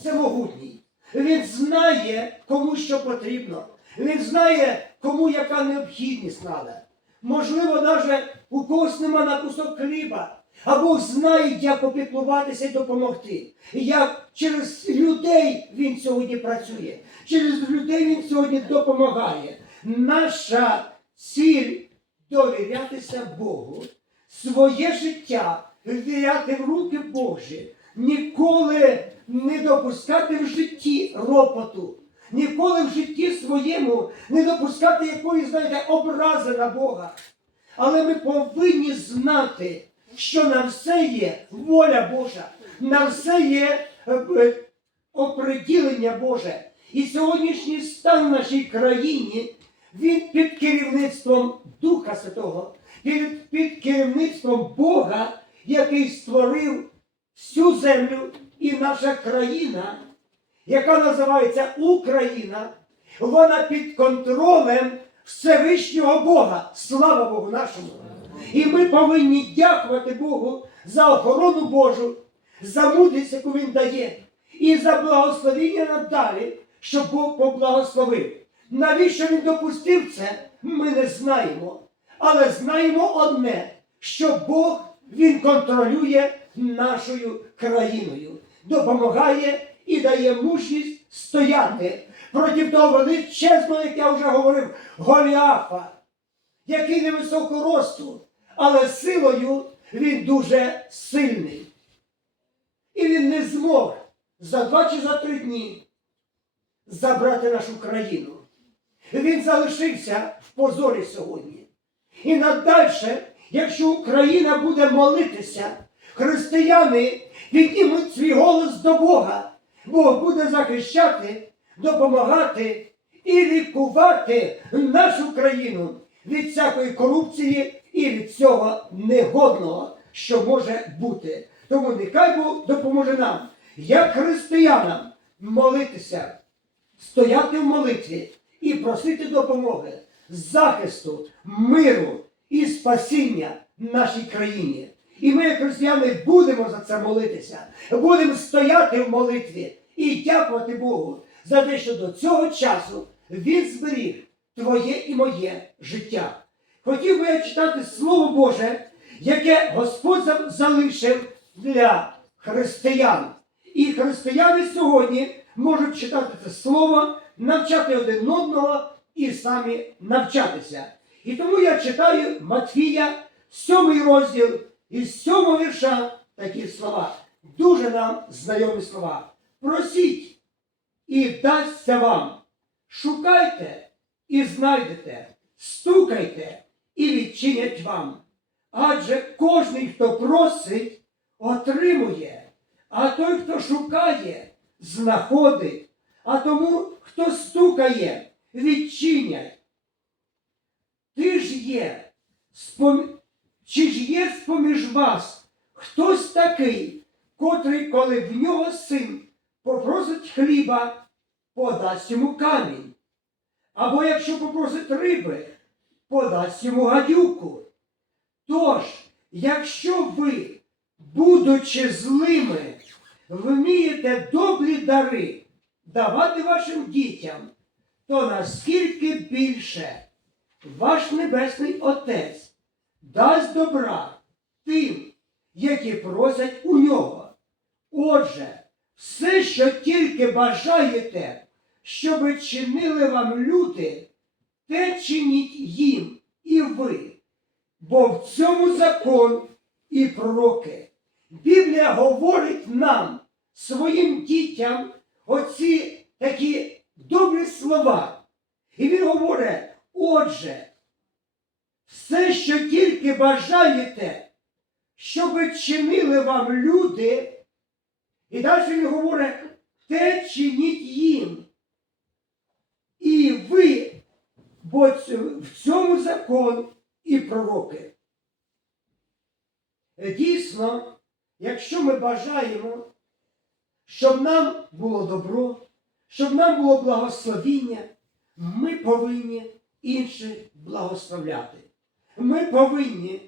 всемогутній. Він знає, кому що потрібно. Він знає, кому яка необхідність треба. Можливо, навіть у когось нема на кусок хліба, а Бог знає, як попіклуватися і допомогти. Як через людей він сьогодні працює, через людей він сьогодні допомагає. Наша ціль довірятися Богу, своє життя ввіряти в руки Божі, ніколи не допускати в житті ропоту, ніколи в житті своєму не допускати якоїсь, знаєте, образи на Бога. Але ми повинні знати, що на все є воля Божа, на все є е, е, оприділення Боже. І сьогоднішній стан в нашій країні він під керівництвом Духа Святого, під, під керівництвом Бога, який створив всю землю і наша країна, яка називається Україна, вона під контролем Всевишнього Бога. Слава Богу нашому! І ми повинні дякувати Богу за охорону Божу, за мудрість, яку Він дає, і за благословіння надалі, щоб Бог поблагословив. Навіщо він допустив це, ми не знаємо. Але знаємо одне, що Бог Він контролює нашою країною, допомагає і дає мужність стояти проти того величезного, як я вже говорив, Голіафа, який невисокого росту, але силою він дуже сильний. І він не змог за два чи за три дні забрати нашу країну. Він залишився в позорі сьогодні. І надальше, якщо Україна буде молитися, християни піднімуть свій голос до Бога, Бог буде захищати, допомагати і лікувати нашу країну від всякої корупції і від цього негодного, що може бути. Тому нехай Бог допоможе нам, як християнам, молитися, стояти в молитві і просити допомоги, захисту, миру і спасіння нашій країні. І ми, християни, будемо за це молитися, будемо стояти в молитві і дякувати Богу за те, що до цього часу Він зберіг твоє і моє життя. Хотів би я читати Слово Боже, яке Господь залишив для християн. І християни сьогодні можуть читати це слово, навчати один одного і самі навчатися. І тому я читаю Матфія, сьомий розділ із сьомого вірша такі слова. Дуже нам знайомі слова. Просіть і дасться вам. Шукайте і знайдете, стукайте і відчинять вам. Адже кожний, хто просить, отримує, а той, хто шукає, знаходить, а тому, хто стукає, відчинять. Ти ж є, спом... чи ж є з-поміж вас хтось такий, котрий, коли в нього син попросить хліба, подасть йому камінь. Або якщо попросить риби, подасть йому гадюку. Тож, якщо ви, будучи злими, вмієте добрі дари давати вашим дітям, то наскільки більше ваш Небесний Отець дасть добра тим, які просять у нього. Отже, все, що тільки бажаєте, щоби чинили вам люди, те чиніть їм і ви, бо в цьому закон і пророки. Біблія говорить нам, своїм дітям, оці такі добрі слова. І він говорить, отже, все, що тільки бажаєте, щоби чинили вам люди, і далі він говорить, те чиніть їм. І ви, бо в цьому закон і пророки. Е, Дійсно, якщо ми бажаємо, щоб нам було добро, щоб нам було благословіння, ми повинні інших благословляти. Ми повинні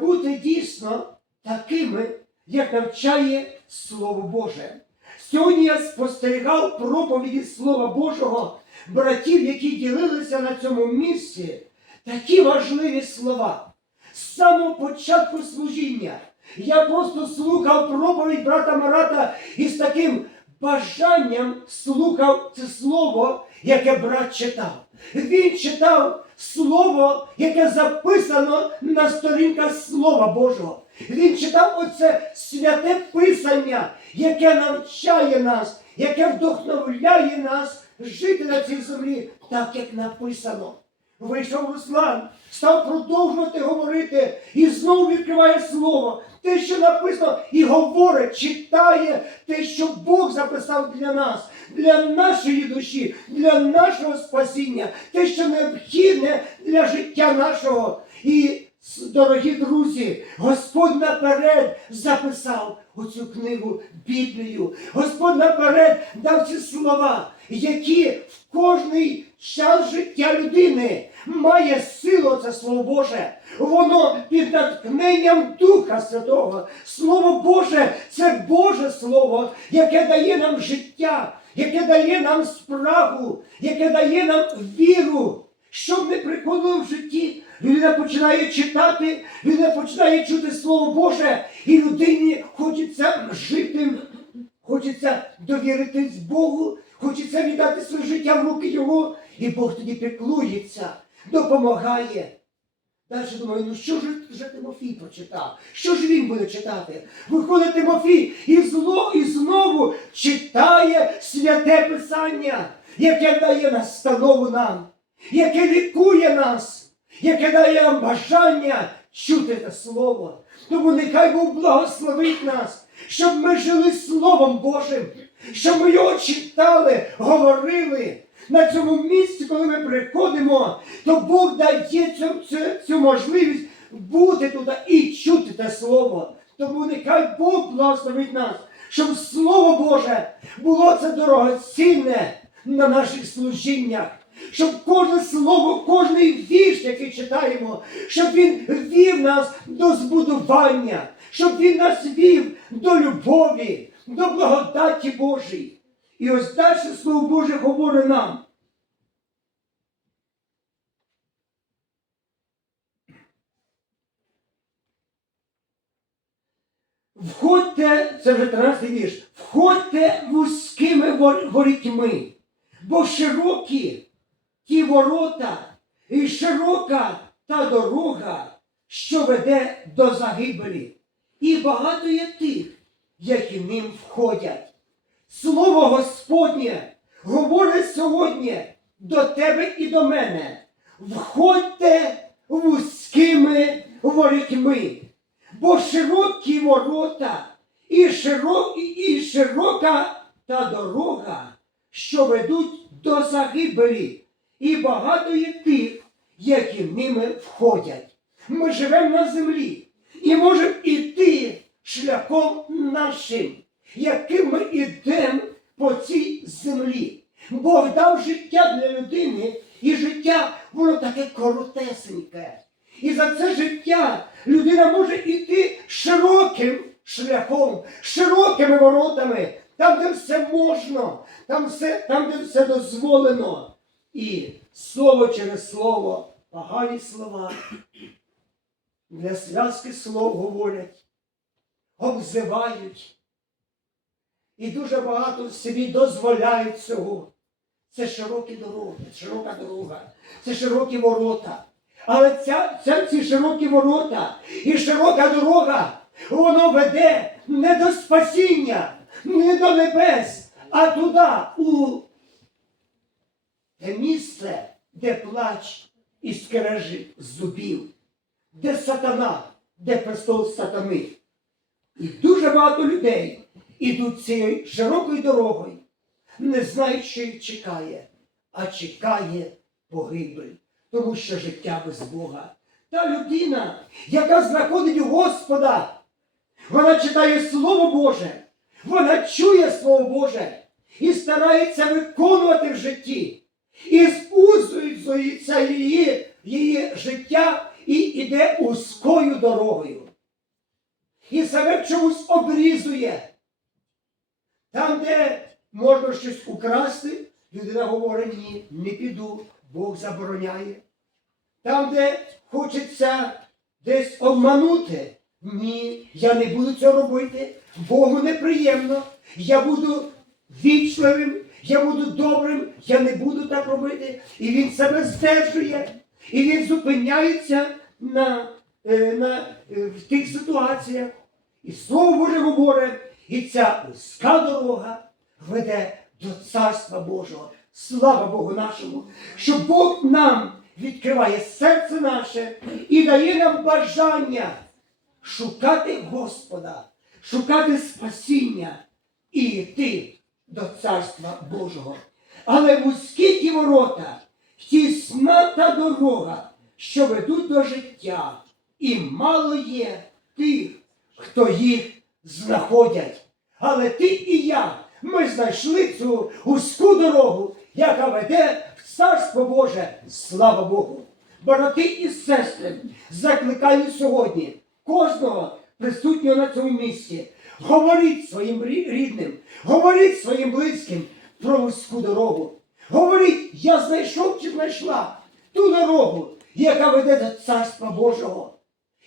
бути дійсно такими, як навчає Слово Боже. Сьогодні я спостерігав проповіді Слова Божого братів, які ділилися на цьому місці. Такі важливі слова. З самого початку служіння я просто слухав проповідь брата Марата і з таким бажанням слухав це слово, яке брат читав. Він читав слово, яке записано на сторінках Слова Божого. Він читав оце святе писання, яке навчає нас, яке вдохновляє нас жити на цій землі, так як написано. Вийшов Руслан, став продовжувати говорити і знову відкриває слово. Те, що написано, і говорить, читає те, що Бог записав для нас, для нашої душі, для нашого спасіння, те, що необхідне для життя нашого. І, дорогі друзі, Господь наперед записав оцю книгу Біблію. Господь наперед дав ці слова, які в кожний час життя людини має силу це Слово Боже. Воно під натхненням Духа Святого. Слово Боже це Боже Слово, яке дає нам життя, яке дає нам справу, яке дає нам віру. Щоб не приходило в житті, людина починає читати, людина починає чути Слово Боже, і людині хочеться жити, хочеться довіритись Богу, хочеться віддати своє життя в руки Його, і Бог тоді піклується, допомагає. Далі думаю, ну що ж вже Тимофій прочитав? Що ж він буде читати? Виходить Тимофій і зло і знову читає святе Писання, яке дає настанову нам, яке лікує нас, яке дає нам бажання чути це слово. Тому нехай Бог благословить нас, щоб ми жили Словом Божим, щоб ми його читали, говорили. На цьому місці, коли ми приходимо, то Бог дає цю, цю, цю можливість бути тут і чути те слово. Тому нехай Бог благословить нас, щоб Слово Боже було це дорогоцінне на наших служіннях. Щоб кожне слово, кожний вірш, який читаємо, щоб він вів нас до збудування, щоб він нас вів до любові, до благодаті Божої. І ось далі Слово Боже говорить нам. Входьте, це вже 13 вірш, входьте вузькими ворітьми, бо широкі ті ворота і широка та дорога, що веде до загибелі, і багато є тих, які ним входять. Слово Господнє говорить сьогодні до тебе і до мене. Входьте вузькими ворітьми, бо широкі ворота і, широ, і- і широка та дорога, що ведуть до загибелі, і багато є тих, які ними входять. Ми живемо на землі і можемо іти шляхом нашим, яким ми йдемо по цій землі. Бог дав життя для людини, і життя воно таке коротесеньке. І за це життя людина може йти широким шляхом, широкими воротами, там, де все можна, там, все, там де все дозволено. І слово через слово, погані слова, для зв'язки слов говорять, обзивають. І дуже багато собі дозволяють цього. Це широкі дороги, широка дорога, це широкі ворота. Але ця, ця, ці широкі ворота і широка дорога, воно веде не до спасіння, не до небес, а туди, у те місце, де плач і скрежі зубів, де сатана, де престол сатани. І дуже багато людей ідуть цією широкою дорогою, не знають, що їх чекає, а чекає погибель, тому що життя без Бога. Та людина, яка знаходить Господа, вона читає Слово Боже, вона чує Слово Боже і старається виконувати в житті. І звузується її, її життя і йде узкою дорогою. І себе в чомусь обрізує. Там, де можна щось украсти, людина говорить ні, не піду, Бог забороняє. Там, де хочеться десь обманути, ні, я не буду цього робити. Богу неприємно. Я буду вічливим, я буду добрим, я не буду так робити. І він себе здержує, і він зупиняється на, е, на, е, в тих ситуаціях. І Слово Боже говорить, і ця узка дорога веде до Царства Божого. Слава Богу нашому, що Бог нам відкриває серце наше і дає нам бажання шукати Господа, шукати спасіння і йти до Царства Божого. Але вузькі ті ворота, тісна та дорога, що ведуть до життя, і мало є тих, хто їх знаходять. Але ти і я, ми знайшли цю вузьку дорогу, яка веде в Царство Боже, слава Богу. Брати і сестри, закликаю сьогодні кожного присутнього на цьому місці. Говоріть своїм рідним, говоріть своїм близьким про вузьку дорогу. Говоріть, я знайшов чи знайшла ту дорогу, яка веде до Царства Божого.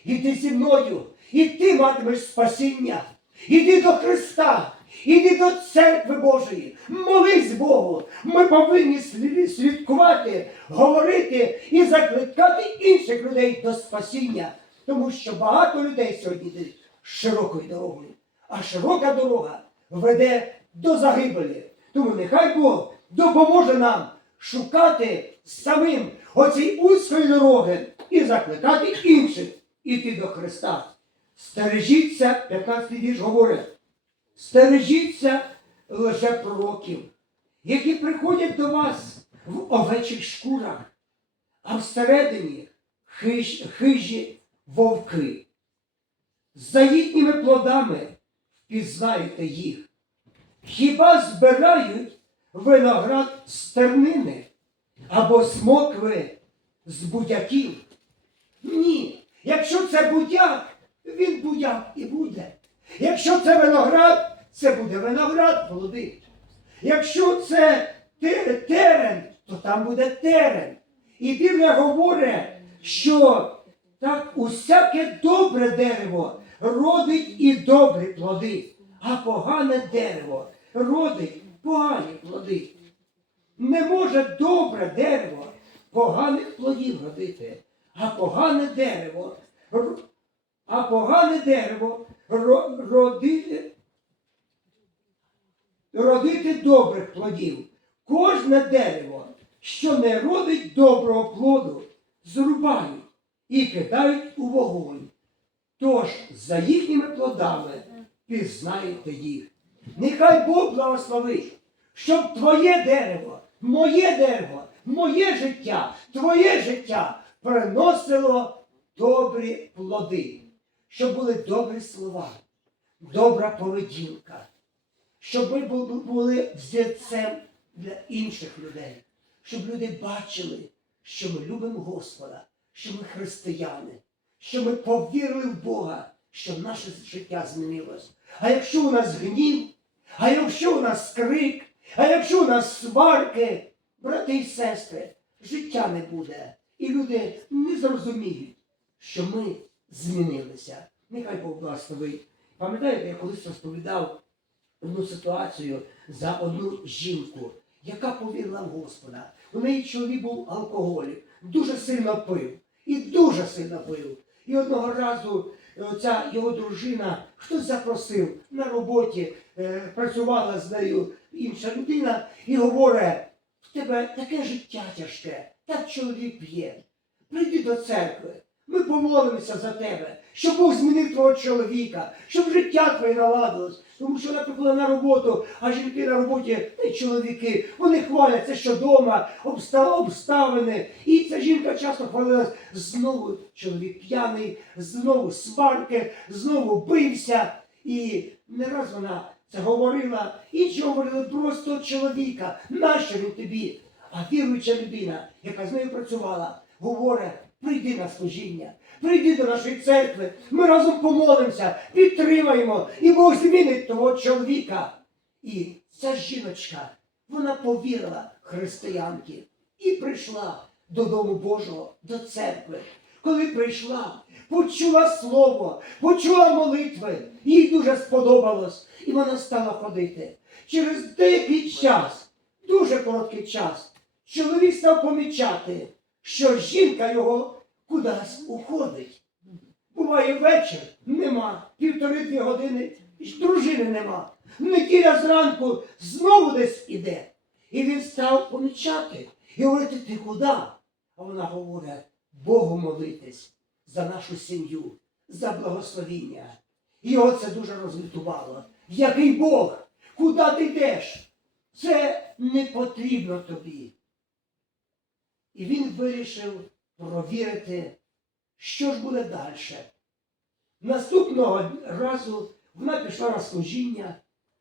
Іди зі мною, і ти матимеш спасіння. Іди до Христа, іди до церкви Божої, молись Богу. Ми повинні слідкувати, говорити і закликати інших людей до спасіння. Тому що багато людей сьогодні йдуть широкою дорогою, а широка дорога веде до загибелі. Тому нехай Бог допоможе нам шукати самим оцій узької дороги і закликати інших іти до Христа. Стережіться, 15 вірш говорить, стережіться лише пророків, які приходять до вас в овечих шкурах, а всередині хиж, хижі вовки. За їхніми плодами впізнаєте їх. Хіба збирають виноград з тернини або смокви з будяків? Ні. Якщо це будяк, він будяк і буде. Якщо це виноград, це буде виноград плоди. Якщо це терен, то там буде терен. І Біблія говорить, що так усяке добре дерево родить і добрі плоди, а погане дерево родить погані плоди. Не може добре дерево поганих плодів родити, а погане дерево, а погане дерево родити, родити добрих плодів. Кожне дерево, що не родить доброго плоду, зрубають і кидають у вогонь. Тож за їхніми плодами пізнаєте їх. Нехай Бог благословить, щоб твоє дерево, моє дерево, моє життя, твоє життя приносило добрі плоди, щоб були добрі слова, добра поведінка, щоб ми бу- бу- були взірцем для інших людей, щоб люди бачили, що ми любимо Господа, що ми християни, що ми повірили в Бога, що наше життя змінилось. А якщо у нас гнів, а якщо у нас крик, а якщо у нас сварки, брати і сестри, життя не буде. І люди не зрозуміють, що ми змінилися. Нехай Бог благословить. Пам'ятаєте, я колись розповідав одну ситуацію за одну жінку, яка повірила в Господа. У неї чоловік був алкоголік, дуже сильно пив. І дуже сильно пив. І одного разу е, ця його дружина хтось запросив на роботі, е, працювала з нею інша людина і говорить, в тебе таке життя тяжке, так чоловік п'є. Прийди до церкви. Ми помолимося за тебе, щоб Бог змінив твого чоловіка, щоб життя твоє наладилось. Тому що вона приходила на роботу, а жінки на роботі, й чоловіки, вони хваляться, що вдома, обста- обставини. І ця жінка часто хвалилась, знову чоловік п'яний, знову сварки, знову бився. І не раз вона це говорила, інші говорили просто чоловіка, нащо він тобі? А віруюча людина, яка з нею працювала, говорить, прийди на служіння, прийди до нашої церкви, ми разом помолимося, підтримаємо, і Бог змінить того чоловіка. І ця жіночка, вона повірила християнки і прийшла до Дому Божого, до церкви. Коли прийшла, почула слово, почула молитви, їй дуже сподобалось, і вона стала ходити. Через деякий час, дуже короткий час, чоловік став помічати, що жінка його кудись уходить. Буває вечір, нема, півтори-дві години, дружини нема. Неділя зранку знову десь іде. І він став помічати і говорити, ти куди? А вона говорить, Богу молитись за нашу сім'ю, за благословіння. І його це дуже розлютувало. Який Бог? Куди ти йдеш? Це не потрібно тобі. І він вирішив провірити, що ж буде далі. Наступного разу вона пішла на служіння,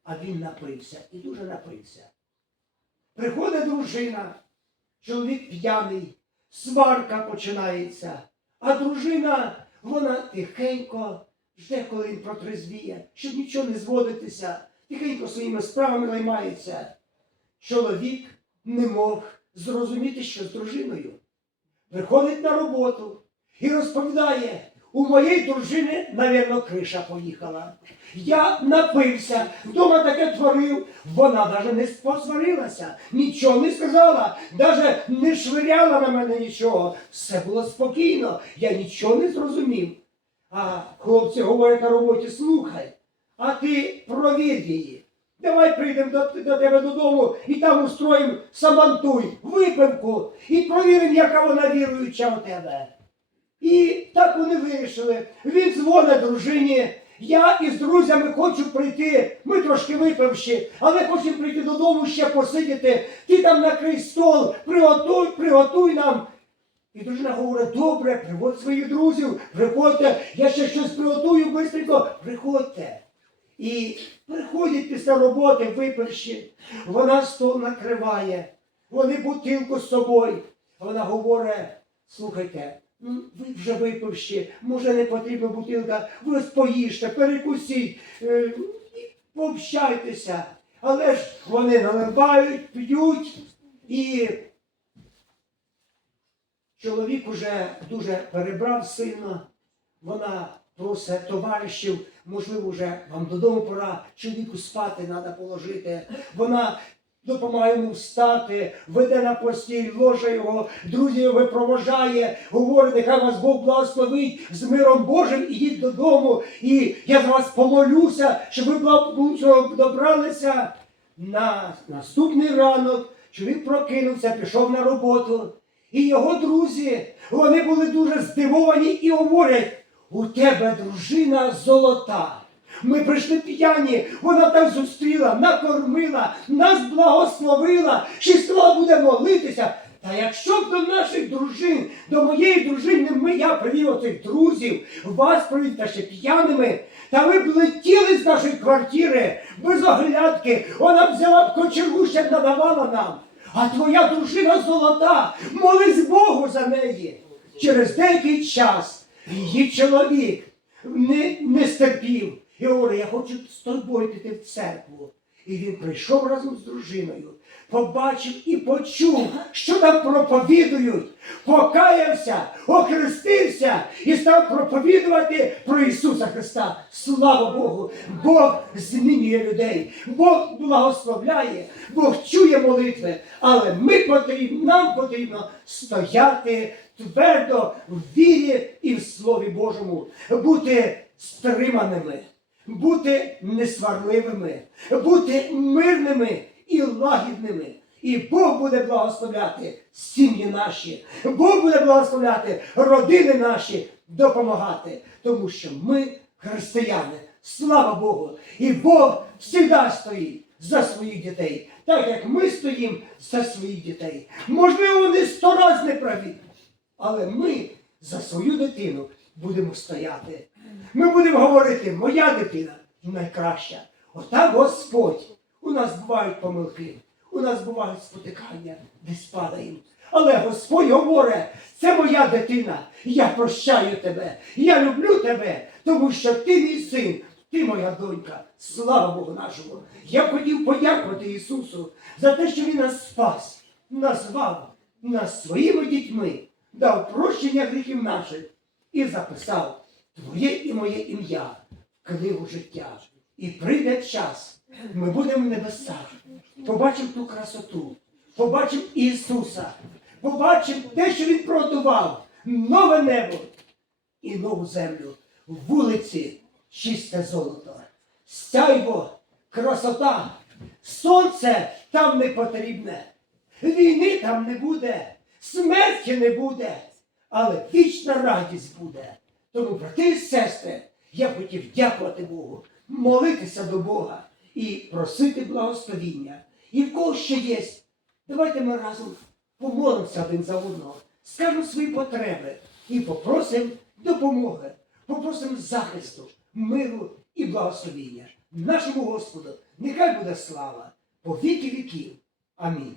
а він напився і дуже напився. Приходить дружина, чоловік п'яний, сварка починається, а дружина, вона тихенько жде, коли він протрезвіє, щоб нічого не зводитися, тихенько своїми справами займається. Чоловік не мог зрозуміти, що з дружиною. Приходить на роботу і розповідає, у моєї дружини, навірно, криша поїхала. Я напився, вдома таке творив, вона навіть не посварилася, нічого не сказала, навіть не швиряла на мене нічого. Все було спокійно, я нічого не зрозумів. А хлопці говорять на роботі, слухай, а ти провір її. Давай прийдемо до, до тебе додому і там устроїмо самантуй, випивку і провіримо, яка вона віруюча у тебе. І так вони вирішили. Він дзвонить дружині. Я із друзями хочу прийти. Ми трошки випивши, але хочемо прийти додому ще посидіти. Ти там накрий стол, приготуй, приготуй нам. І дружина говорить, добре, приводь своїх друзів, приходьте, я ще щось приготую бистренько, приходьте. І приходять після роботи, випивши, вона стол накриває, вони бутилку з собою. Вона говорить, слухайте, ну, ви вже випивши, може не потрібна бутилка, ви ось поїжте, перекусіть, е, пообщайтеся. Але ж вони наливають, п'ють і чоловік уже дуже перебрав сильно, вона просить товаришів, можливо, вже вам додому пора, чоловіку спати треба положити. Вона допомагає йому встати, веде на постіль, ложе його, друзів випроважає, говорить, нехай вас Бог благословить з миром Божим, ідіть додому, і я за вас помолюся, щоб ви добралися. На наступний ранок чоловік прокинувся, пішов на роботу. І його друзі, вони були дуже здивовані і говорять, у тебе дружина золота. Ми прийшли п'яні, вона так зустріла, накормила, нас благословила, ще сказала, буде молитися. Та якщо б до наших дружин, до моєї дружини, ми, я привів оцих друзів, вас привів та ще п'яними, та ви б летіли з нашої квартири без оглядки, вона б взяла б кочергу, ще надавала нам. А твоя дружина золота, молись Богу за неї. Через деякий час її чоловік не, не стерпів і говорить, я хочу з тобою йти в церкву. І він прийшов разом з дружиною, побачив і почув, що там проповідують, покаявся, охрестився і став проповідувати про Ісуса Христа. Слава Богу! Бог змінює людей, Бог благословляє, Бог чує молитви, але ми потрібно, нам потрібно стояти твердо в вірі і в Слові Божому, бути стриманими. Бути несварливими, бути мирними і лагідними. І Бог буде благословляти сім'ї наші, Бог буде благословляти родини наші, допомагати, тому що ми християни. Слава Богу! І Бог завжди стоїть за своїх дітей, так як ми стоїмо за своїх дітей. Можливо, вони сто раз не праві, але ми за свою дитину будемо стояти. Ми будемо говорити, моя дитина найкраща. Отак Господь. У нас бувають помилки, у нас бувають спотикання, десь падаємо. Але Господь говорить, це моя дитина, я прощаю тебе, я люблю тебе, тому що ти мій син, Ти моя донька, слава Богу нашому. Я хотів подякувати Ісусу за те, що Він нас спас, назвав нас своїми дітьми, дав прощення гріхів наших і записав Твоє і моє ім'я в книгу життя. І прийде час, ми будемо в небесах, побачимо ту красоту, побачимо Ісуса, побачимо те, що Він приготував, нове небо і нову землю, вулиці, чисте золото, сяйво, красота, сонце там не потрібне, війни там не буде, смерті не буде, але вічна радість буде. Тому, брати і сестри, я хотів дякувати Богу, молитися до Бога і просити благословіння. І в кого ще є, давайте ми разом помолимося один за одного, скажемо свої потреби і попросимо допомоги, попросимо захисту, миру і благословіння. Нашому Господу нехай буде слава по віки віків. Амінь.